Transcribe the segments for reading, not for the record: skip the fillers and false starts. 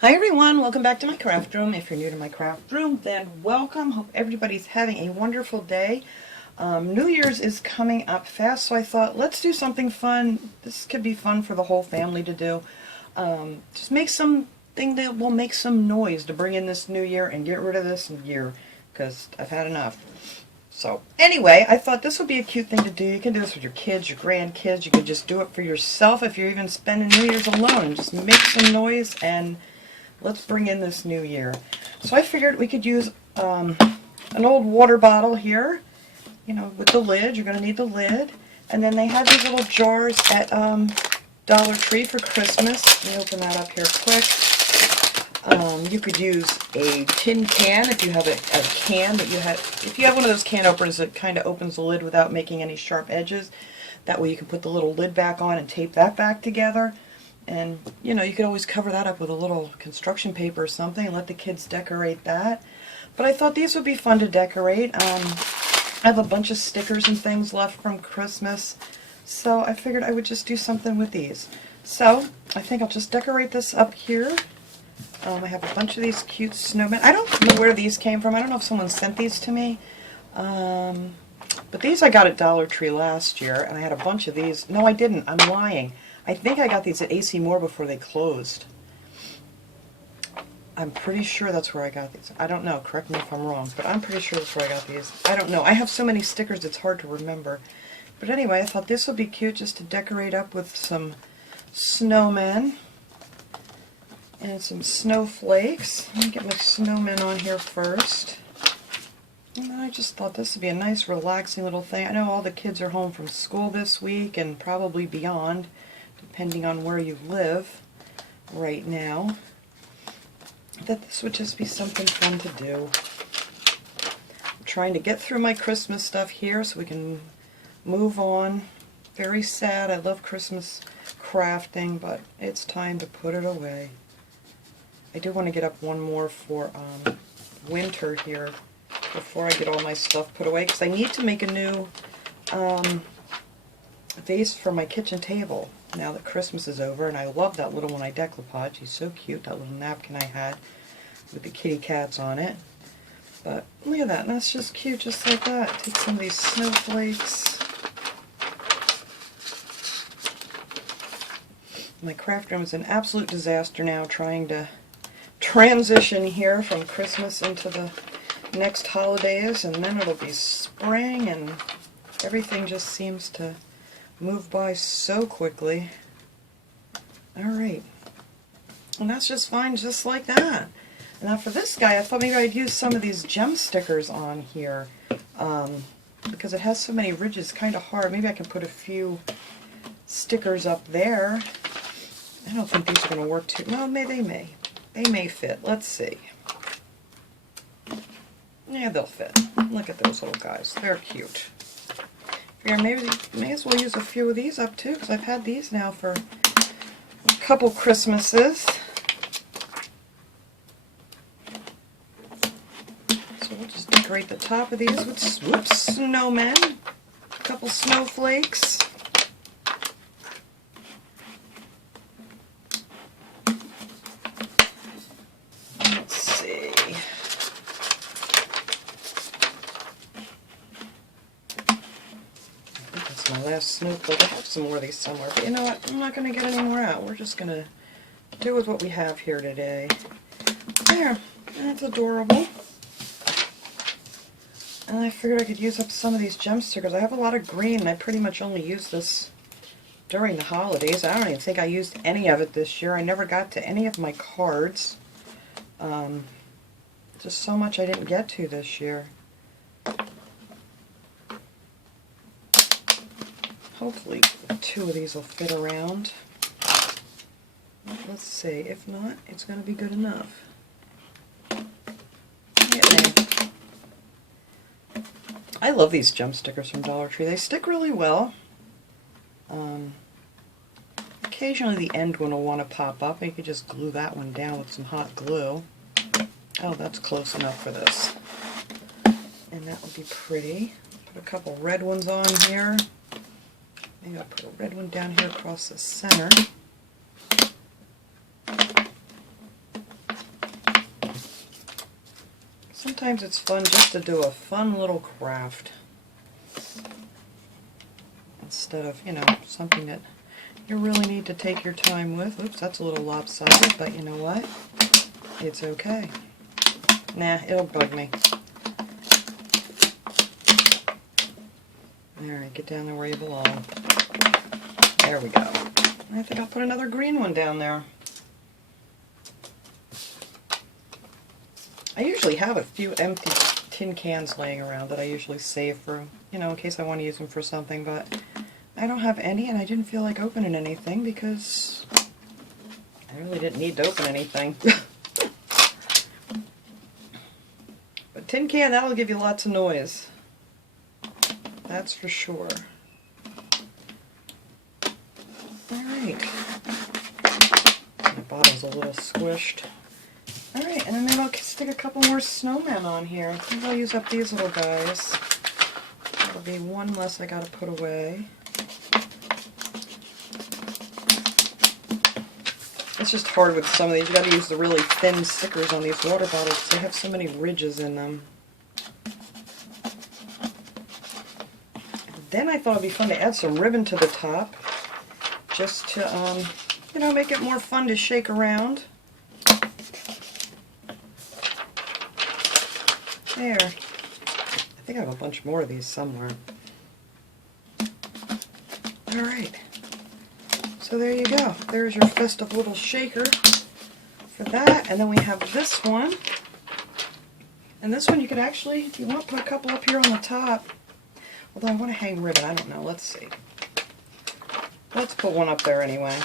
Hi everyone, welcome back to my craft room. If you're new to my craft room, then welcome. Hope everybody's having a wonderful day. New Year's is coming up fast, so I thought let's do something fun. This could be fun for the whole family to do. Just make something that will make some noise to bring in this new year and get rid of this year, because I've had enough. So anyway, I thought this would be a cute thing to do. You can do this with your kids, your grandkids. You can just do it for yourself if you're even spending New Year's alone. Just make some noise and let's bring in this new year. So I figured we could use an old water bottle here, you know, with the lid. You're going to need the lid. And then they have these little jars at Dollar Tree for Christmas. Let me open that up here quick. You could use a tin can if you have a can that you have. If you have one of those can openers that kind of opens the lid without making any sharp edges, that way you can put the little lid back on and tape that back together. And, you know, you could always cover that up with a little construction paper or something and let the kids decorate that. But I thought these would be fun to decorate. I have a bunch of stickers and things left from Christmas, so I figured I would just do something with these. So I think I'll just decorate this up here. I have a bunch of these cute snowmen. I don't know where these came from. I don't know if someone sent these to me. But these I got at Dollar Tree last year, and I had a bunch of these. No, I didn't. I'm lying. I think I got these at AC Moore before they closed. I'm pretty sure that's where I got these. I don't know. Correct me if I'm wrong, but I'm pretty sure that's where I got these. I don't know. I have so many stickers it's hard to remember. But anyway, I thought this would be cute just to decorate up with some snowmen and some snowflakes. Let me get my snowmen on here first. And I just thought this would be a nice relaxing little thing. I know all the kids are home from school this week and probably beyond, depending on where you live right now. That this would just be something fun to do. I'm trying to get through my Christmas stuff here so we can move on. Very sad. I love Christmas crafting, but it's time to put it away. I do want to get up one more for winter here before I get all my stuff put away, because I need to make a new vase for my kitchen table now that Christmas is over. And I love that little one I decoupage. He's so cute, that little napkin I had with the kitty cats on it. But look at that, and that's just cute, just like that. Take some of these snowflakes. My craft room is an absolute disaster now, trying to transition here from Christmas into the next holidays, and then it'll be spring, and everything just seems to move by so quickly. Alright, and that's just fine, just like that. And now for this guy, I thought maybe I'd use some of these gem stickers on here, because it has so many ridges, kind of hard. Maybe I can put a few stickers up there. I don't think these are going to work too well. They may fit. Let's see. Yeah, they'll fit. Look at those little guys. They're cute. Yeah, maybe may as well use a few of these up too, because I've had these now for a couple Christmases. So we'll just decorate the top of these with snowmen, a couple snowflakes. My last snowflake. I have some more of these somewhere, but you know what? I'm not going to get any more out. We're just going to do with what we have here today. There. That's adorable. And I figured I could use up some of these gem stickers. I have a lot of green, and I pretty much only use this during the holidays. I don't even think I used any of it this year. I never got to any of my cards. Just so much I didn't get to this year. Hopefully 2 of these will fit around. Let's see. If not, it's going to be good enough. I love these gem stickers from Dollar Tree. They stick really well. Occasionally the end one will want to pop up. You could just glue that one down with some hot glue. Oh, that's close enough for this. And that would be pretty. Put a couple red ones on here. Maybe I'll put a red one down here across the center. Sometimes it's fun just to do a fun little craft instead of, you know, something that you really need to take your time with. Oops, that's a little lopsided, but you know what? It's okay. Nah, it'll bug me. Alright, get down there where you belong. There we go. I think I'll put another green one down there. I usually have a few empty tin cans laying around that I usually save for, you know, in case I want to use them for something, but I don't have any, and I didn't feel like opening anything because I really didn't need to open anything. But tin can, that'll give you lots of noise. That's for sure. Alright. The bottle's a little squished. Alright, and then maybe I'll stick a couple more snowmen on here. I think I'll use up these little guys. That'll be one less I gotta put away. It's just hard with some of these. You gotta use the really thin stickers on these water bottles because they have so many ridges in them. Then I thought it'd be fun to add some ribbon to the top, just to, you know, make it more fun to shake around. There. I think I have a bunch more of these somewhere. Alright. So there you go. There's your festive little shaker for that. And then we have this one. And this one you could actually, if you want, put a couple up here on the top. Although I want to hang ribbon. I don't know. Let's see. Let's put one up there anyway.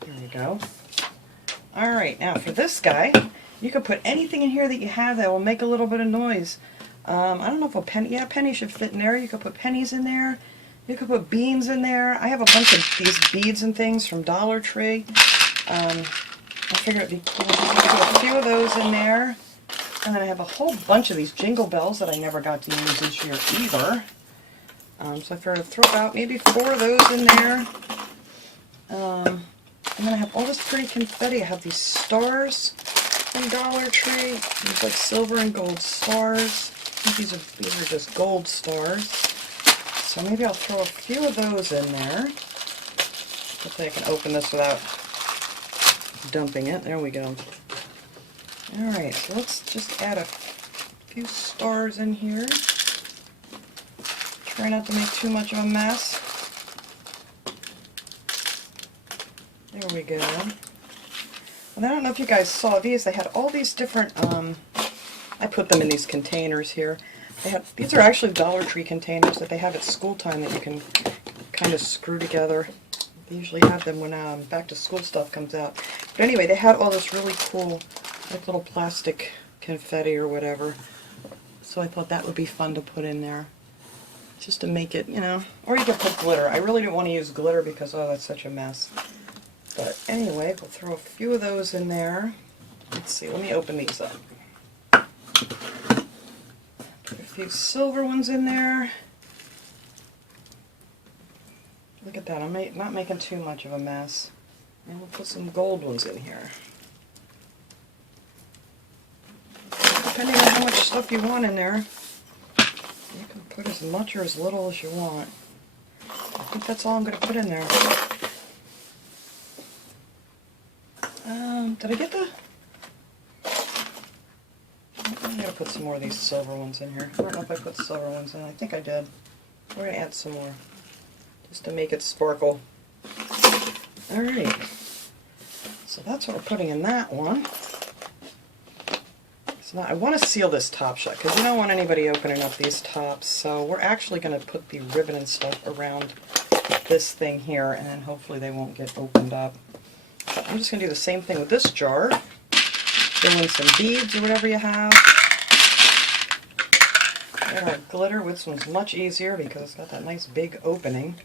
There we go. Alright, now for this guy, you could put anything in here that you have that will make a little bit of noise. I don't know if a penny, yeah, a penny should fit in there. You could put pennies in there. You could put beans in there. I have a bunch of these beads and things from Dollar Tree. I figured it'd be cool to put a few of those in there. And then I have a whole bunch of these jingle bells that I never got to use this year either. So I figured I'd throw about maybe 4 of those in there. And then I have all this pretty confetti. I have these stars from Dollar Tree. These like silver and gold stars. I think these are just gold stars. So maybe I'll throw a few of those in there. Hopefully I can open this without dumping it. There we go. Alright, so let's just add a few stars in here. Try not to make too much of a mess. There we go. And I don't know if you guys saw these. They had all these different, I put them in these containers here. These are actually Dollar Tree containers that they have at school time that you can kind of screw together. They usually have them when back to school stuff comes out. But anyway, they had all this really cool like little plastic confetti or whatever. So I thought that would be fun to put in there. Just to make it, you know, or you could put glitter. I really didn't want to use glitter because, oh, that's such a mess. But anyway, we'll throw a few of those in there. Let's see, let me open these up. Put a few silver ones in there. Look at that, I'm not making too much of a mess. And we'll put some gold ones in here. Depending on how much stuff you want in there, you can put as much or as little as you want. I think that's all I'm going to put in there. Did I get the... I'm going to put some more of these silver ones in here. I don't know if I put silver ones in. I think I did. We're going to add some more, just to make it sparkle. Alright. So that's what we're putting in that one. So now I want to seal this top shut, because you don't want anybody opening up these tops. So we're actually going to put the ribbon and stuff around this thing here, and then hopefully they won't get opened up. I'm just going to do the same thing with this jar. Fill in some beads or whatever you have. Add our glitter. This one's much easier because it's got that nice big opening.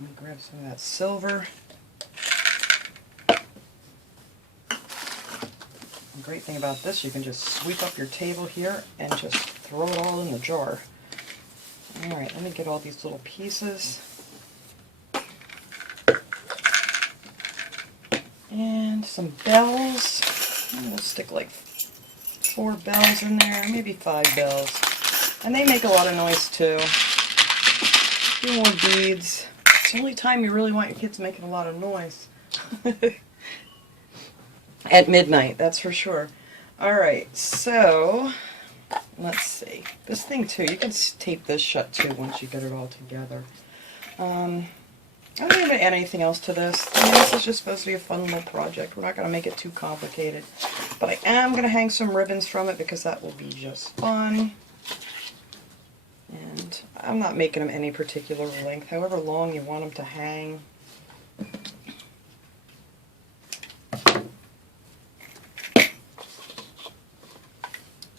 Let me grab some of that silver. The great thing about this, you can just sweep up your table here and just throw it all in the jar. Alright, let me get all these little pieces. And some bells. And we'll stick like 4 bells in there, maybe 5 bells. And they make a lot of noise too. A few more beads. It's the only time you really want your kids making a lot of noise. At midnight, that's for sure. Alright, so let's see. This thing too, you can tape this shut too once you get it all together. I don't even add anything else to this. I mean, this is just supposed to be a fun little project. We're not going to make it too complicated. But I am going to hang some ribbons from it because that will be just fun. And I'm not making them any particular length, however long you want them to hang.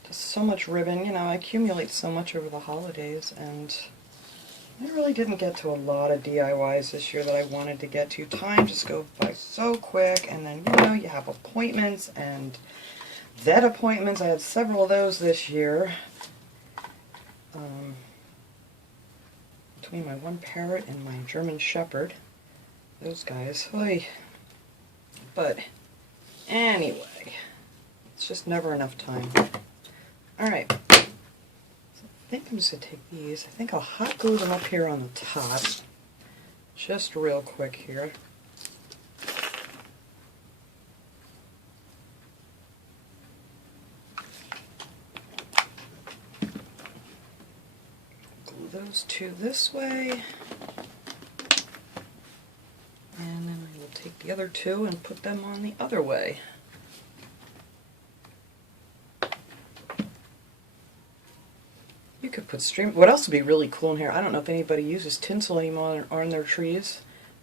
Just so much ribbon, you know, I accumulate so much over the holidays, and I really didn't get to a lot of DIYs this year that I wanted to get to. Time just goes by so quick, and then, you know, you have appointments and vet appointments. I had several of those this year. Between my one parrot and my German Shepherd. Those guys. Oy. But anyway, it's just never enough time. Alright. So I think I'm just going to take these. I think I'll hot glue them up here on the top. Just real quick here. Those two this way, and then I will take the other two and put them on the other way. You could put string. What else would be really cool in here? I don't know if anybody uses tinsel anymore on their trees.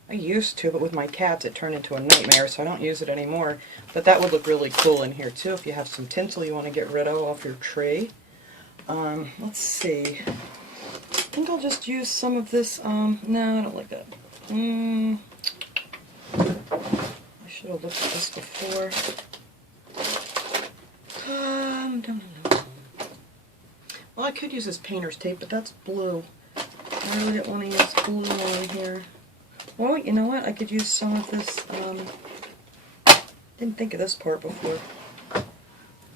I used to, but with my cats it turned into a nightmare, so I don't use it anymore. But that would look really cool in here too if you have some tinsel you want to get rid of off your tree. Let's see. I think I'll just use some of this, no, I don't like that. I should have looked at this before. Well, I could use this painter's tape, but that's blue. I really didn't want to use blue on here. Well, you know what, I could use some of this, didn't think of this part before.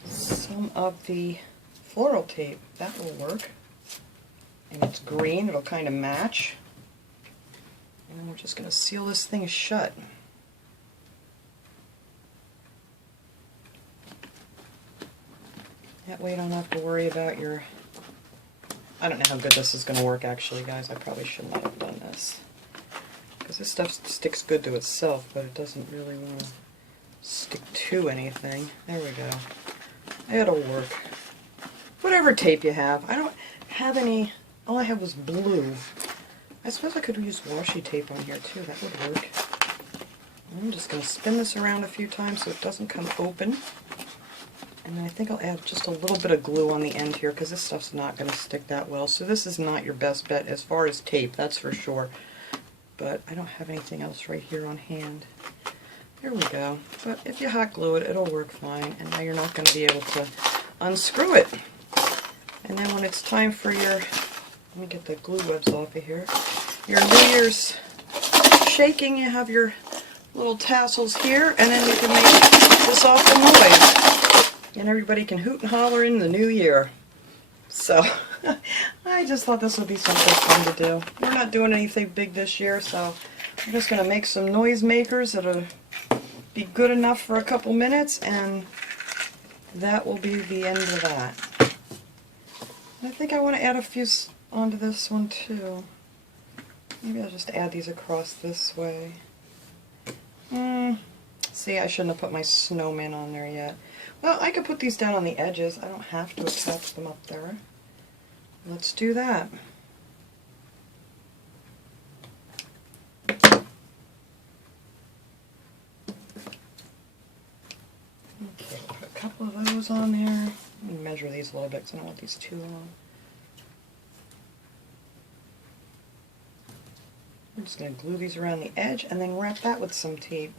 Some of the floral tape, that will work. And it's green, it'll kind of match. And then we're just going to seal this thing shut. That way you don't have to worry about your... I don't know how good this is going to work actually, guys. I probably should not have done this. Because this stuff sticks good to itself, but it doesn't really want to stick to anything. There we go. It'll work. Whatever tape you have. I don't have any... All I had was blue. I suppose I could use washi tape on here too. That would work. I'm just going to spin this around a few times so it doesn't come open. And then I think I'll add just a little bit of glue on the end here because this stuff's not going to stick that well. So this is not your best bet as far as tape, that's for sure. But I don't have anything else right here on hand. There we go. But if you hot glue it, it'll work fine. And now you're not going to be able to unscrew it. And then when it's time for your... Let me get the glue webs off of here. Your New Year's shaking, you have your little tassels here, and then you can make this awful noise. And everybody can hoot and holler in the new year. So, I just thought this would be something fun to do. We're not doing anything big this year, so I'm just going to make some noise makers that'll be good enough for a couple minutes, and that will be the end of that. I think I want to add a few onto this one too. Maybe I'll just add these across this way. See, I shouldn't have put my snowman on there yet. Well, I could put these down on the edges. I don't have to attach them up there. Let's do that. Okay, put a couple of those on there. Let me measure these a little bit because I don't want these too long. I'm just going to glue these around the edge and then wrap that with some tape.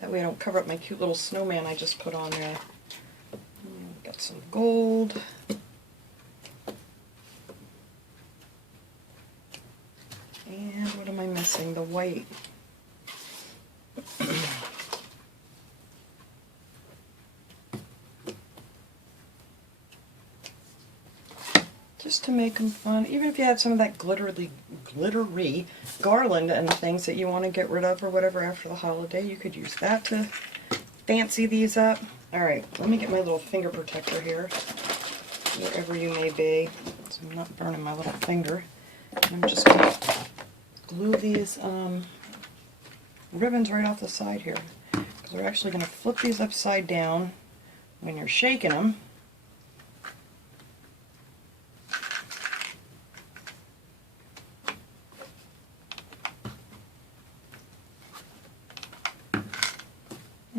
That way I don't cover up my cute little snowman I just put on there. Got some gold. And what am I missing? The white. just to make them fun. Even if you had some of that glittery garland and things that you want to get rid of or whatever after the holiday, you could use that to fancy these up. Alright, let me get my little finger protector here, wherever you may be, so I'm not burning my little finger. And I'm just going to glue these ribbons right off the side here, because we're actually going to flip these upside down when you're shaking them.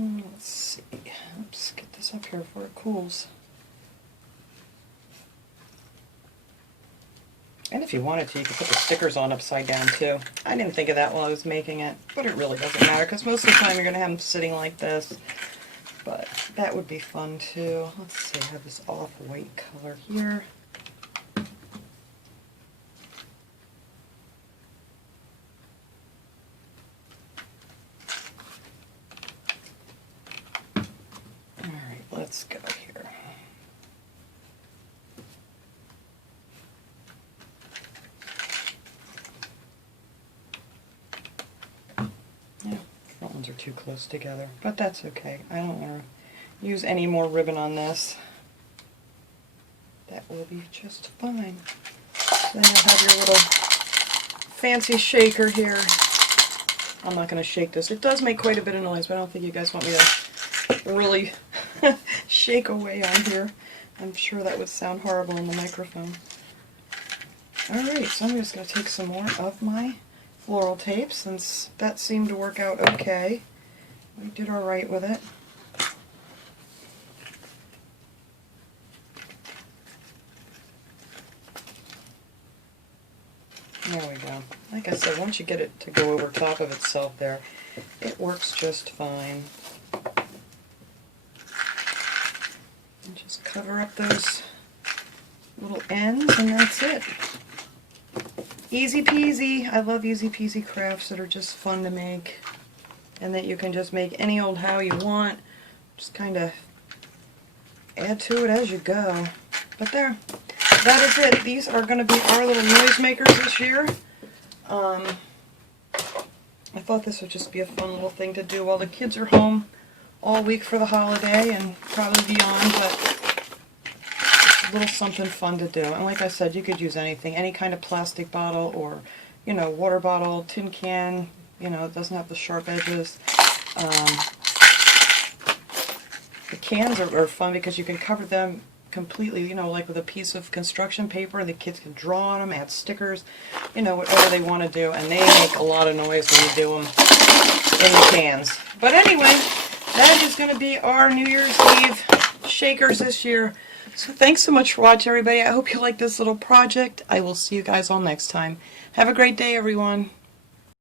Let's see. Let's get this up here before it cools. And if you wanted to, you could put the stickers on upside down too. I didn't think of that while I was making it, but it really doesn't matter because most of the time you're going to have them sitting like this. But that would be fun too. Let's see, I have this off-white color here. Alright, let's go here. Yeah, front ones are too close together, but that's okay. I don't want to use any more ribbon on this. That will be just fine. Then you'll have your little fancy shaker here. I'm not going to shake this. It does make quite a bit of noise, but I don't think you guys want me to really shake away on here. I'm sure that would sound horrible in the microphone. Alright, so I'm just going to take some more of my floral tape, since that seemed to work out okay. We did alright with it. There we go. Like I said, once you get it to go over top of itself there, it works just fine. And just cover up those little ends, and that's it. Easy peasy. I love easy peasy crafts that are just fun to make and that you can just make any old how you want. Just kind of add to it as you go. But there. That is it. These are going to be our little noisemakers this year. I thought this would just be a fun little thing to do while the kids are home all week for the holiday and probably beyond, but a little something fun to do. And like I said, you could use anything, any kind of plastic bottle or, you know, water bottle, tin can, you know, it doesn't have the sharp edges. The cans are fun because you can cover them completely, you know, like with a piece of construction paper, and the kids can draw on them, add stickers, you know, whatever they want to do, and they make a lot of noise when you do them in the cans. But anyway, that is going to be our New Year's Eve shakers this year. So thanks so much for watching, everybody. I hope you like this little project. I will see you guys all next time. Have a great day, everyone.